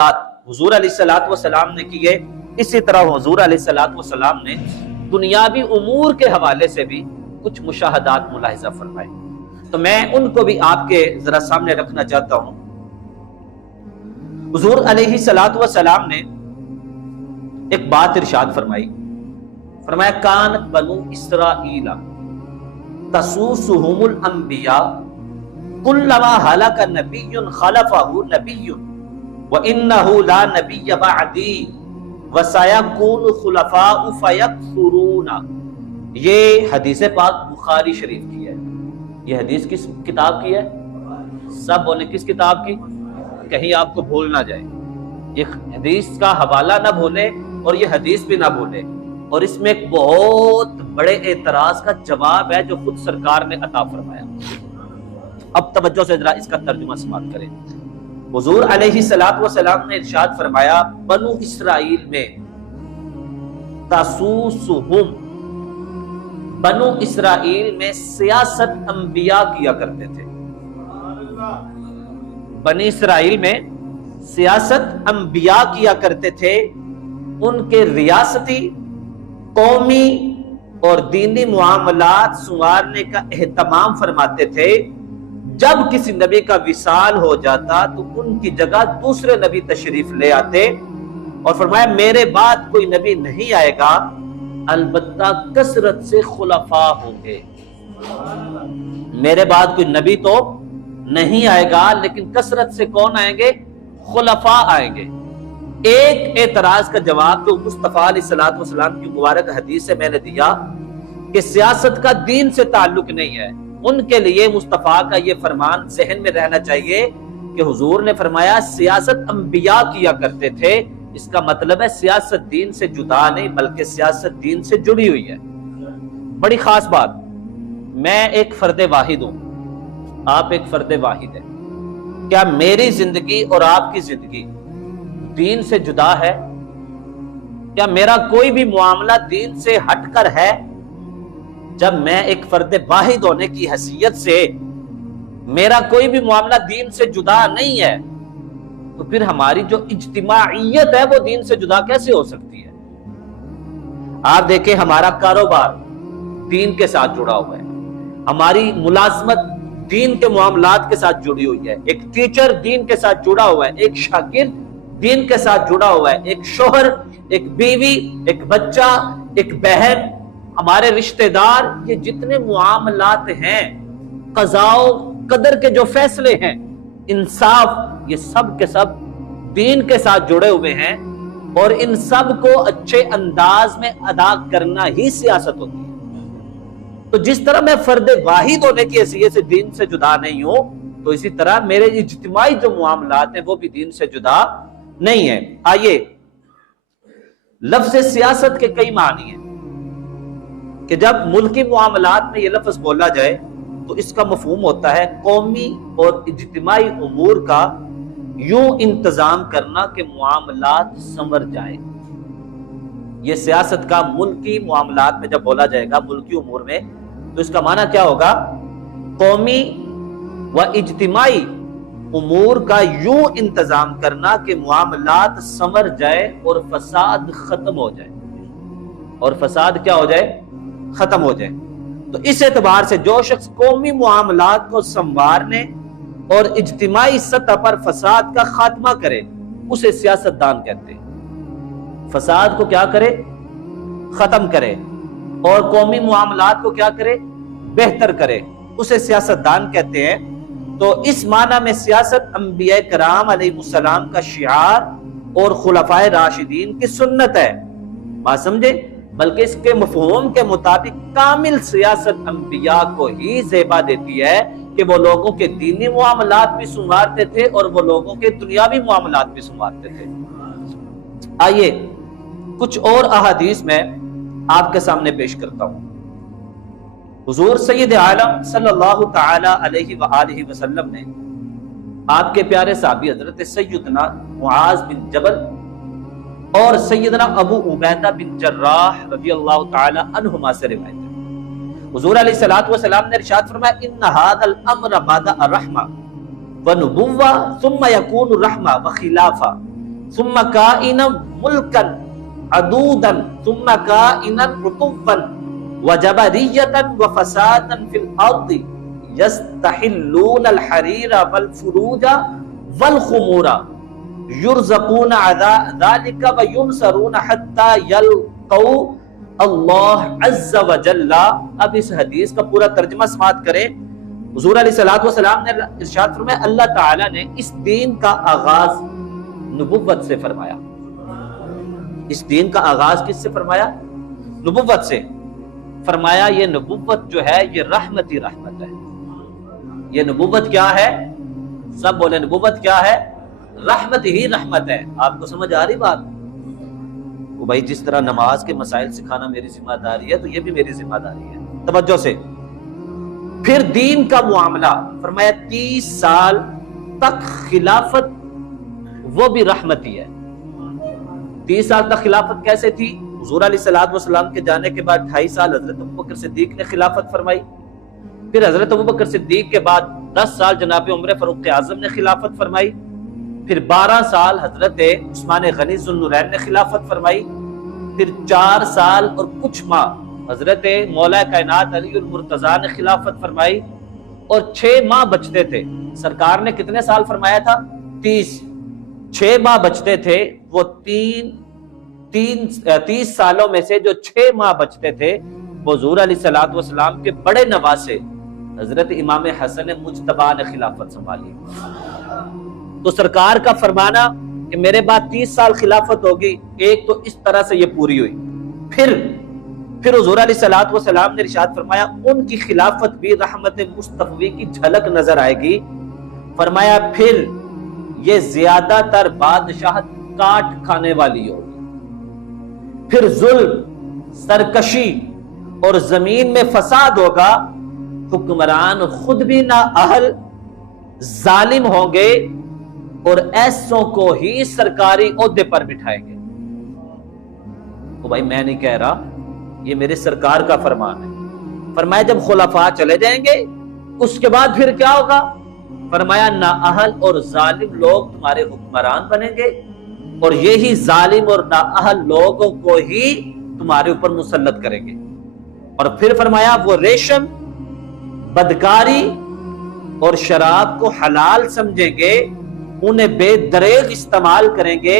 حضور علیہ الصلوۃ والسلام نے کیے، اسی طرح حضور علیہ الصلوۃ والسلام نے دنیاوی امور کے حوالے سے بھی کچھ مشاہدات ملاحظہ فرمائے، تو میں ان کو بھی آپ کے ذرا سامنے رکھنا چاہتا ہوں۔ حضور علیہ الصلوۃ والسلام نے ایک بات ارشاد فرمایا کانت بنو اسرائیل تسوسهم الانبیاء کلما ہلک نبی خلفہ نبی وَإِنَّهُ لَا نَبِيَّ بَعْدِي وَسَيَكُونُ خُلَفَاءُ فَيَكْثُرُونَ۔ یہ حدیث پاک بخاری شریف کی ہے۔ یہ حدیث کس کتاب کی ہے؟ سب بولیں کس کتاب کی؟ کہیں آپ کو بھول نہ جائے، یہ حدیث کا حوالہ نہ بھولے اور یہ حدیث بھی نہ بھولے، اور اس میں ایک بہت بڑے اعتراض کا جواب ہے جو خود سرکار نے عطا فرمایا۔ اب توجہ سے ذرا اس کا ترجمہ سماعت کریں۔ حضور علیہ الصلوۃ والسلام نے ارشاد فرمایا بنو اسرائیل میں تسوسہم، بنو اسرائیل میں سیاست انبیاء کیا کرتے تھے۔ بنی اسرائیل میں سیاست انبیاء کیا کرتے تھے، ان کے ریاستی، قومی اور دینی معاملات سنوارنے کا اہتمام فرماتے تھے۔ جب کسی نبی کا وصال ہو جاتا تو ان کی جگہ دوسرے نبی تشریف لے آتے، اور فرمایا میرے بعد کوئی نبی نہیں آئے گا، البتہ کثرت سے خلفاء ہوں گے۔ میرے بعد کوئی نبی تو نہیں آئے گا، لیکن کثرت سے کون آئیں گے؟ خلفاء آئیں گے۔ ایک اعتراض کا جواب جو مصطفیٰ علیہ الصلوۃ والسلام کی مبارک حدیث سے میں نے دیا کہ سیاست کا دین سے تعلق نہیں ہے، ان کے لیے مصطفیٰ کا یہ فرمان ذہن میں رہنا چاہیے کہ حضور نے فرمایا سیاست انبیاء کیا کرتے تھے، اس کا مطلب ہے سیاست دین سے جدا نہیں بلکہ سیاست دین سے جڑی ہوئی ہے۔ بڑی خاص بات، میں ایک فرد واحد ہوں، آپ ایک فرد واحد ہیں، کیا میری زندگی اور آپ کی زندگی دین سے جدا ہے؟ کیا میرا کوئی بھی معاملہ دین سے ہٹ کر ہے؟ جب میں ایک فرد واحد ہونے کی حیثیت سے میرا کوئی بھی معاملہ دین سے جدا نہیں ہے، تو پھر ہماری جو اجتماعیت ہے وہ دین سے جدا کیسے ہو سکتی ہے؟ آپ دیکھیں ہمارا کاروبار دین کے ساتھ جڑا ہوا ہے، ہماری ملازمت دین کے معاملات کے ساتھ جڑی ہوئی ہے، ایک ٹیچر دین کے ساتھ جڑا ہوا ہے، ایک شاگرد دین کے ساتھ جڑا ہوا ہے، ایک شوہر، ایک بیوی، ایک بچہ، ایک بہن، ہمارے رشتہ دار، یہ جتنے معاملات ہیں، قضاء و قدر کے جو فیصلے ہیں، انصاف، یہ سب کے سب دین کے ساتھ جڑے ہوئے ہیں، اور ان سب کو اچھے انداز میں ادا کرنا ہی سیاست ہوتی ہے۔ تو جس طرح میں فرد واحد ہونے کی حیثیت سے دین سے جدا نہیں ہوں، تو اسی طرح میرے اجتماعی جو معاملات ہیں وہ بھی دین سے جدا نہیں ہیں۔ آئیے، لفظ سیاست کے کئی معنی ہیں کہ جب ملکی معاملات میں یہ لفظ بولا جائے تو اس کا مفہوم ہوتا ہے قومی اور اجتماعی امور کا یوں انتظام کرنا کہ معاملات سنور جائیں۔ یہ سیاست کا ملکی معاملات میں جب بولا جائے گا، ملکی امور میں، تو اس کا معنی کیا ہوگا؟ قومی و اجتماعی امور کا یوں انتظام کرنا کہ معاملات سنور جائے اور فساد ختم ہو جائے، اور فساد کیا ہو جائے؟ ختم ہو جائے۔ تو اس اعتبار سے جو شخص قومی معاملات کو سنوارنے اور اجتماعی سطح پر فساد کا خاتمہ کرے اسے سیاست دان کہتے ہیں۔ فساد کو کیا کرے؟ ختم کرے، اور قومی معاملات کو کیا کرے؟ بہتر کرے، اسے سیاست دان کہتے ہیں۔ تو اس معنی میں سیاست انبیاء کرام علیہ السلام کا شعار اور خلفائے راشدین کی سنت ہے، بات سمجھے؟ بلکہ اس کے مفہوم کے مطابق کامل سیاست انبیاء کو ہی زیبا دیتی ہے کہ وہ لوگوں کے دینی معاملات بھی سنوارتے تھے اور وہ لوگوں کے دنیاوی معاملات بھی سنوارتے تھے۔ آئیے کچھ اور احادیث میں آپ کے سامنے پیش کرتا ہوں۔ حضور سید عالم صلی اللہ تعالی علیہ وآلہ وسلم نے آپ کے پیارے صحابی حضرت سیدنا معاذ بن جبل اور سیدنا ابو عبیدہ بن جراح رضی اللہ تعالی عنہما سے روایت ہے۔ حضور علیہ الصلوۃ والسلام نے ارشاد فرمایا ان ھذا الامر بدأ رحمہ ونبوہ ثم یکون رحمہ وخلافہ ثم کائنا ملکا عدودا ثم کائنا عطوا وجبریتا وفسادا فی الارض یستحلون الحریر والفروج والخمور یرزقون ذلك وینصرون حتی یلقوا اللہ عز وجل. اب اس حدیث کا پورا ترجمہ سماعت کریں. حضور علیہ الصلوۃ والسلام نے ارشاد فرمایا اللہ تعالیٰ نے اس دین کا آغاز نبوت سے فرمایا. اس دین کا آغاز کس سے فرمایا؟ نبوت سے. فرمایا یہ نبوت جو ہے یہ رحمت ہی رحمت ہے. یہ نبوت کیا ہے؟ سب بولے نبوت کیا ہے؟ رحمت ہی رحمت ہے. آپ کو سمجھ آ رہی بات؟ وہ بھائی جس طرح نماز کے مسائل سکھانا میری ذمہ داری ہے تو یہ بھی میری ذمہ داری ہے. توجہ سے. پھر دین کا معاملہ فرمایا 30 سال تک خلافت وہ بھی رحمت ہی ہے. 30 سال تک خلافت کیسے تھی؟ حضور علیہ الصلوۃ والسلام کے جانے کے بعد 2.5 سال حضرت ابوبکر صدیق نے خلافت فرمائی. پھر حضرت ابوبکر صدیق کے بعد 10 سال جناب عمر فاروق اعظم نے خلافت فرمائی. پھر 12 سال حضرت عثمان غنی ذو النورین نے خلافت فرمائی. پھر 4 سال اور کچھ ماہ حضرت مولا کائنات علی المرتضیٰ نے خلافت فرمائی. اور 6 ماہ بچتے تھے. سرکار نے کتنے سال فرمایا تھا؟ 30. 6 ماہ بچتے تھے. وہ 30 سالوں میں سے جو 6 ماہ بچتے تھے وہ حضور علیہ الصلوۃ والسلام کے بڑے نواسے حضرت امام حسن مجتبیٰ نے خلافت سنبھالی. تو سرکار کا فرمانا کہ میرے بعد 30 سال خلافت ہوگی، ایک تو اس طرح سے یہ پوری ہوئی. پھر حضور علیہ الصلوۃ والسلام نے ارشاد فرمایا ان کی خلافت بھی رحمت مصطفی کی جھلک نظر آئے گی. فرمایا پھر یہ زیادہ تر بادشاہت کاٹ کھانے والی ہوگی. پھر ظلم، سرکشی اور زمین میں فساد ہوگا. حکمران خود بھی نااہل ظالم ہوں گے اور ایسوں کو ہی سرکاری عہدے پر بٹھائیں گے. تو بھائی میں نہیں کہہ رہا، یہ میرے سرکار کا فرمان ہے. فرمایا جب خلفاء چلے جائیں گے اس کے بعد پھر کیا ہوگا؟ فرمایا نااہل اور ظالم لوگ تمہارے حکمران بنیں گے اور یہی ظالم اور نااہل لوگوں کو ہی تمہارے اوپر مسلط کریں گے. اور پھر فرمایا وہ ریشم، بدکاری اور شراب کو حلال سمجھیں گے، انہیں بے دریغ استعمال کریں گے.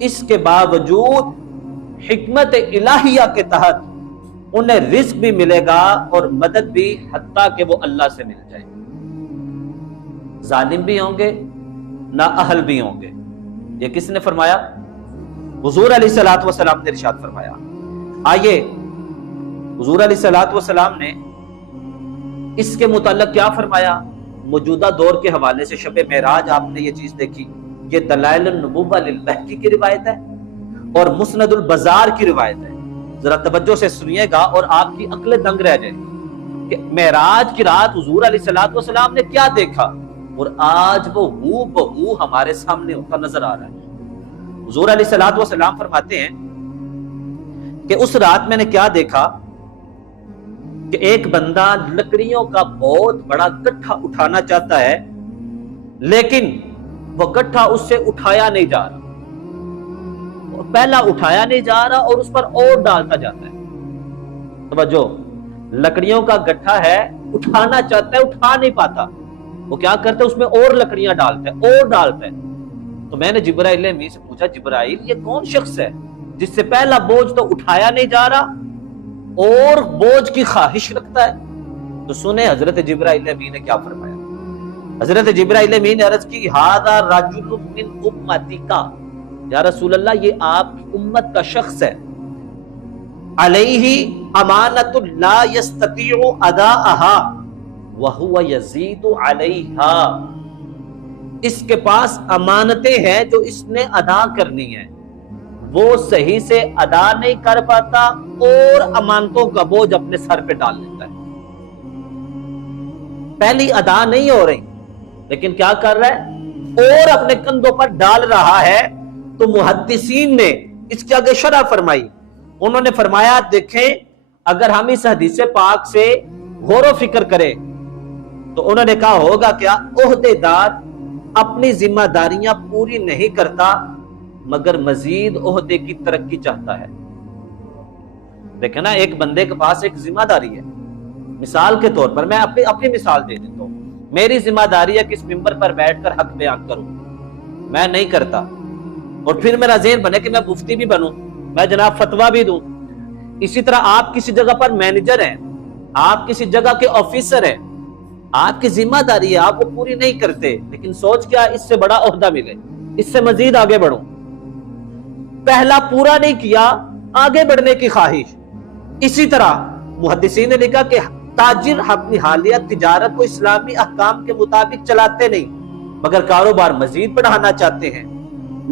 اس کے باوجود حکمت الہیہ کے تحت انہیں رزق بھی ملے گا اور مدد بھی، حتیٰ کہ وہ اللہ سے مل جائے. ظالم بھی ہوں گے، نااہل بھی ہوں گے. یہ کس نے فرمایا؟ حضور علیہ الصلوۃ والسلام نے ارشاد فرمایا. آئیے حضور علیہ الصلوۃ والسلام نے اس کے متعلق کیا فرمایا؟ موجودہ دور کے حوالے سے شب معراج آپ نے یہ چیز دیکھی. یہ دلائل النبوہ للبہقی کی روایت ہے اور مسند البزار کی روایت ہے. ذرا توجہ سے سنیے گا اور آپ کی عقل دنگ رہ جائے گی کہ معراج کی رات حضور علیہ الصلوۃ والسلام نے کیا دیکھا اور آج وہ ہو بہو ہمارے سامنے ہوتا نظر آ رہا ہے. حضور علیہ الصلوۃ والسلام فرماتے ہیں کہ اس رات میں نے کیا دیکھا کہ ایک بندہ لکڑیوں کا بہت بڑا گٹھا اٹھانا چاہتا ہے لیکن وہ گٹھا اس سے اٹھایا نہیں جا رہا. پہلا اٹھایا نہیں جا رہا اور اس پر اور ڈالتا جاتا ہے. توجہ، لکڑیوں کا گٹھا ہے، اٹھانا چاہتا ہے، اٹھا نہیں پاتا. وہ کیا کرتا ہے؟ اس میں اور لکڑیاں ڈالتا ہے اور ڈالتا ہے. تو میں نے جبرائیل امین سے پوچھا جبرائیل یہ کون شخص ہے جس سے پہلا بوجھ تو اٹھایا نہیں جا رہا اور بوجھ کی خواہش رکھتا ہے؟ تو سنیں حضرت جبرائیل امین نے کیا فرمایا. حضرت جبرائیل امین نے عرض کی ھذا رجل من امتک، یا رسول اللہ یہ آپ کی امت کا شخص ہے. علیہ امانت لا یستطیع اداءها وہو یزید علیہا، اس کے پاس امانتیں ہیں جو اس نے ادا کرنی ہیں، وہ صحیح سے ادا نہیں کر پاتا اور امانتوں کا بوجھ اپنے سر پہ ڈال لیتا ہے. پہلی ادا نہیں ہو رہی لیکن کیا کر رہا ہے اور اپنے کندھوں پر ڈال رہا ہے. تو محدثین نے اس کے آگے شرح فرمائی. انہوں نے فرمایا دیکھیں اگر ہم اس حدیث پاک سے غور و فکر کریں تو انہوں نے کہا ہوگا کیا عہدے دار اپنی ذمہ داریاں پوری نہیں کرتا مگر مزید عہدے کی ترقی چاہتا ہے۔ دیکھیں نا، ایک بندے کے پاس ایک ذمہ داری ہے۔ مثال کے طور پر میں اپنی مثال دے دیتا ہوں۔ میری ذمہ داری ہے کہ اس ممبر پر بیٹھ کر حق بیان کروں، میں نہیں کرتا، اور پھر میرا ذہن بنے کہ میں مفتی بھی بنوں، میں جناب فتویٰ بھی دوں۔ اسی طرح آپ کسی جگہ پر مینیجر ہیں، آپ کسی جگہ کے آفیسر ہیں، آپ کی ذمہ داری ہے، آپ وہ پوری نہیں کرتے، لیکن سوچ کیا اس سے بڑا عہدہ ملے، اس سے مزید آگے بڑھوں۔ پہلا پورا نہیں کیا، آگے بڑھنے کی خواہش۔ اسی طرح محدثین نے لکھا کہ تاجر اپنی حالیہ تجارت کو اسلامی احکام کے مطابق چلاتے نہیں، مگر کاروبار مزید بڑھانا چاہتے ہیں۔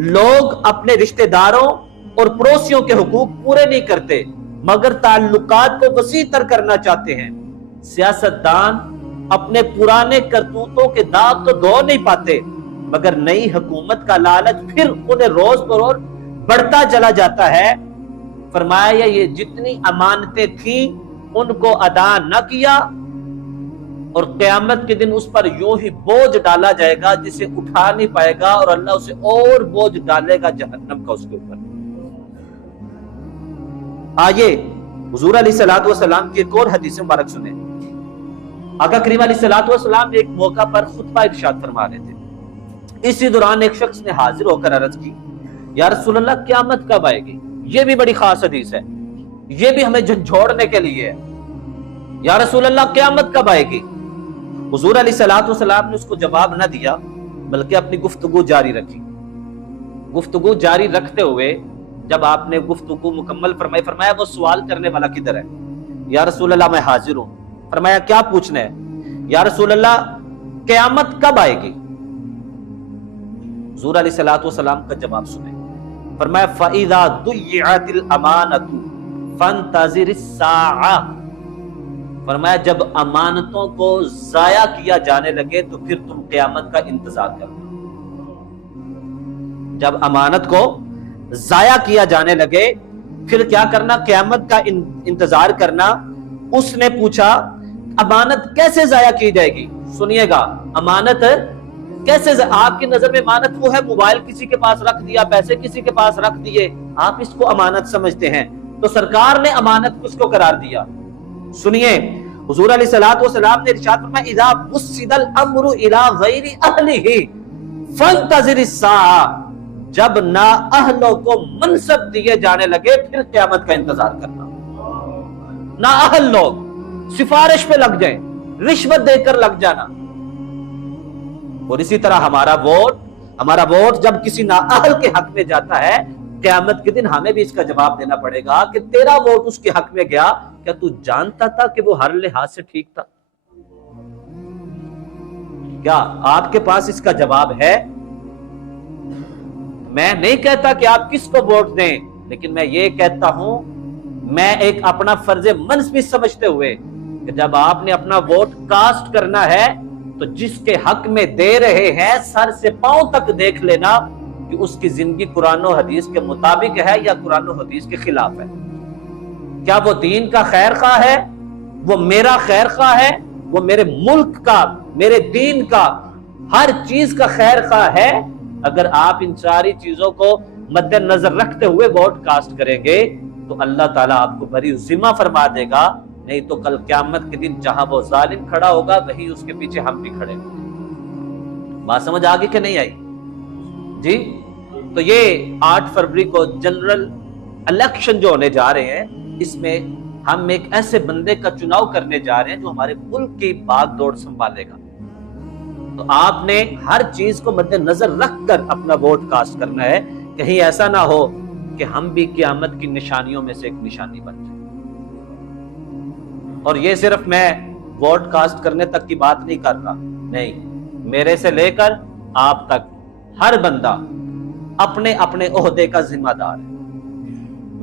لوگ اپنے رشتہ داروں اور پڑوسیوں کے حقوق پورے نہیں کرتے، مگر تعلقات کو وسیع تر کرنا چاہتے ہیں۔ سیاستدان اپنے پرانے کرتوتوں کے داغ تو دھو نہیں پاتے، مگر نئی حکومت کا لالچ پھر انہیں روز بروز بڑھتا چلا جاتا ہے۔ فرمایا یہ جتنی امانتیں تھیں ان کو ادا نہ کیا، اور قیامت کے دن اس پر یوں ہی بوجھ ڈالا جائے گا جسے اٹھا نہیں پائے گا، اور اللہ اسے اور بوجھ ڈالے گا جہنم کا اس کے اوپر۔ آئیے حضور علیہ الصلوۃ والسلام کی ایک اور حدیث مبارک سنیں۔ آقا کریم علیہ الصلوۃ والسلام ایک موقع پر خطبہ ارشاد فرما رہے تھے۔ اسی دوران ایک شخص نے حاضر ہو کر عرض کی، یا رسول اللہ قیامت کب آئے گی؟ یہ بھی بڑی خاص حدیث ہے، یہ بھی ہمیں جھنجھوڑنے کے لیے ہے۔ یا رسول اللہ قیامت کب آئے گی؟ حضور علیہ الصلوۃ والسلام نے اس کو جواب نہ دیا، بلکہ اپنی گفتگو جاری رکھی۔ گفتگو جاری رکھتے ہوئے جب آپ نے گفتگو مکمل فرمایا وہ سوال کرنے والا کدھر ہے؟ یا رسول اللہ میں حاضر ہوں۔ فرمایا کیا پوچھنا ہے؟ یا رسول اللہ قیامت کب آئے گی؟ حضور علیہ الصلوۃ والسلام کا جواب سنیں۔ فرمایا فَإِذَا ضُيِّعَتِ الْأَمَانَةُ فَانْتَظِرِ السَّاعَةَ۔ فرمایا جب امانتوں کو ضائع کیا جانے لگے تو پھر تم قیامت کا انتظار کرنا۔ جب امانت کو ضائع کیا جانے لگے پھر کیا کرنا؟ قیامت کا انتظار کرنا۔ اس نے پوچھا امانت کیسے ضائع کی جائے گی؟ سنیے گا، امانت کیسے آپ کی نظر میں امانت وہ ہے موبائل کسی کے پاس رکھ دیا، پیسے کسی کے پاس رکھ دیے، آپ اس کو امانت سمجھتے ہیں، تو سرکار نے امانت کس کو قرار دیا؟ سنیے، حضور علیہ الصلوۃ والسلام نے ارشاد فرمایا اذا وسد الامر الى غیر اہلہ فانتظر الساعہ۔ جب نااہلوں کو منصب دیے جانے لگے پھر قیامت کا انتظار کرنا۔ نااہل لوگ سفارش پہ لگ جائیں، رشوت دے کر لگ جانا۔ اور اسی طرح ہمارا ووٹ جب کسی نااہل کے حق میں جاتا ہے، قیامت کے دن ہمیں بھی اس کا جواب دینا پڑے گا کہ تیرا ووٹ اس کے حق میں گیا، کیا تو جانتا تھا کہ وہ ہر لحاظ سے ٹھیک تھا؟ کیا آپ کے پاس اس کا جواب ہے؟ میں نہیں کہتا کہ آپ کس کو ووٹ دیں، لیکن میں یہ کہتا ہوں، میں ایک اپنا فرض منصبی سمجھتے ہوئے کہ جب آپ نے اپنا ووٹ کاسٹ کرنا ہے تو جس کے حق میں دے رہے ہیں سر سے پاؤں تک دیکھ لینا کہ اس کی زندگی قرآن و حدیث کے مطابق ہے یا قرآن و حدیث کے خلاف ہے۔ کیا وہ دین کا خیر خواہ ہے، وہ میرا خیر خواہ ہے، وہ میرے ملک کا، میرے دین کا، ہر چیز کا خیر خواہ ہے؟ اگر آپ ان ساری چیزوں کو مد نظر رکھتے ہوئے ووٹ کاسٹ کریں گے تو اللہ تعالیٰ آپ کو بری ذمہ فرما دے گا، نہیں تو کل قیامت کے دن جہاں وہ ظالم کھڑا ہوگا وہیں اس کے پیچھے ہم بھی کھڑے ہوں گے۔ بات سمجھ آگے کہ نہیں آئی؟ جی، تو یہ 8 فروری کو جنرل الیکشن جو ہونے جا رہے ہیں، اس میں ہم ایک ایسے بندے کا چناؤ کرنے جا رہے ہیں جو ہمارے ملک کی باغ دوڑ سنبھالے گا۔ تو آپ نے ہر چیز کو مد نظر رکھ کر اپنا ووٹ کاسٹ کرنا ہے، کہیں ایسا نہ ہو کہ ہم بھی قیامت کی نشانیوں میں سے ایک نشانی بن جائیں۔ اور یہ صرف میں ووٹ کاسٹ کرنے تک کی بات نہیں کر رہا، نہیں، میرے سے لے کر آپ تک ہر بندہ اپنے اپنے عہدے کا ذمہ دار ہے۔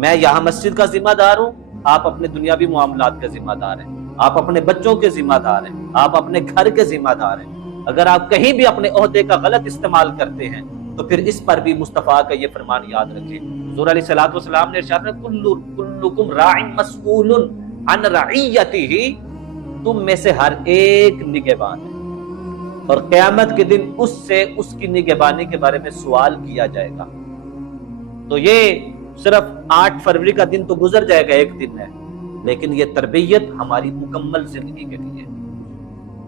میں یہاں مسجد کا ذمہ دار ہوں، آپ اپنے دنیاوی معاملات کے ذمہ دار ہیں، آپ اپنے بچوں کے ذمہ دار ہیں، آپ اپنے گھر کے ذمہ دار ہیں۔ اگر آپ کہیں بھی اپنے عہدے کا غلط استعمال کرتے ہیں تو پھر اس پر بھی مصطفیٰ کا یہ فرمان یاد رکھیں۔ حضور علیہ الصلوۃ والسلام نے ارشاد فرمایا کلکم راع مسئول عن رعیتہ، تم میں سے ہر ایک نگہبان ہے، اور قیامت کے دن اس سے اس کی نگہبانی کے بارے میں سوال کیا جائے گا۔ تو یہ صرف 8 فروری کا دن تو گزر جائے گا، ایک دن ہے، لیکن یہ تربیت ہماری مکمل زندگی کے لیے۔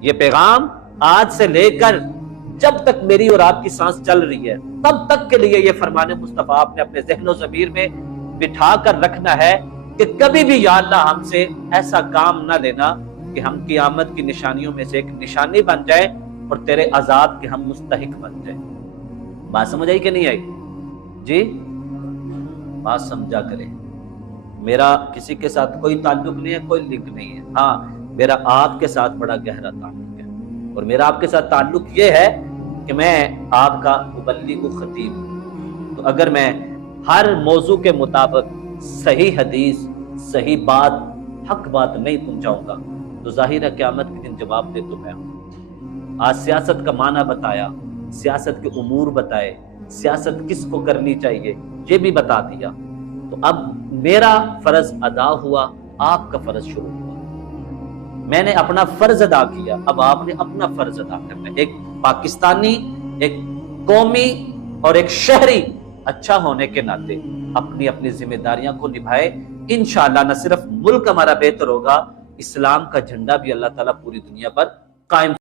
یہ پیغام آج سے لے کر جب تک میری اور آپ کی سانس چل رہی ہے تب تک کے لیے یہ فرمان مصطفیٰ آپ نے اپنے ذہن و ضمیر میں بٹھا کر رکھنا ہے کہ کبھی بھی یا اللہ ہم سے ایسا کام نہ لینا کہ ہم قیامت کی نشانیوں میں سے ایک نشانی بن جائے اور تیرے عذاب کے ہم مستحق بن جائیں۔ بات سمجھ آئی کہ نہیں آئی؟ جی بات سمجھا کرے۔ میرا کسی کے ساتھ کوئی تعلق نہیں ہے، کوئی لنک نہیں ہے، ہاں میرا آپ کے ساتھ بڑا گہرا تعلق ہے، اور میرا آپ کے ساتھ تعلق یہ ہے کہ میں آپ کا مبلغ و خطیب ہوں۔ تو اگر میں ہر موضوع کے مطابق صحیح حدیث، صحیح بات، حق بات نہیں پہنچاؤں گا تو ظاہر ہے قیامت کے دن جواب دے تو میں ہوں۔ آج سیاست کا معنی بتایا، سیاست کے امور بتائے، سیاست کس کو کرنی چاہیے یہ بھی بتا دیا، تو اب میرا فرض ادا ہوا، آپ کا فرض شروع ہوا۔ میں نے اپنا فرض ادا کیا، اب آپ نے اپنا فرض ادا کرنا ہے۔ ایک پاکستانی، ایک قومی اور ایک شہری اچھا ہونے کے ناطے اپنی اپنی ذمہ داریاں کو نبھائے۔ انشاءاللہ نہ صرف ملک ہمارا بہتر ہوگا، اسلام کا جھنڈا بھی اللہ تعالیٰ پوری دنیا پر قائم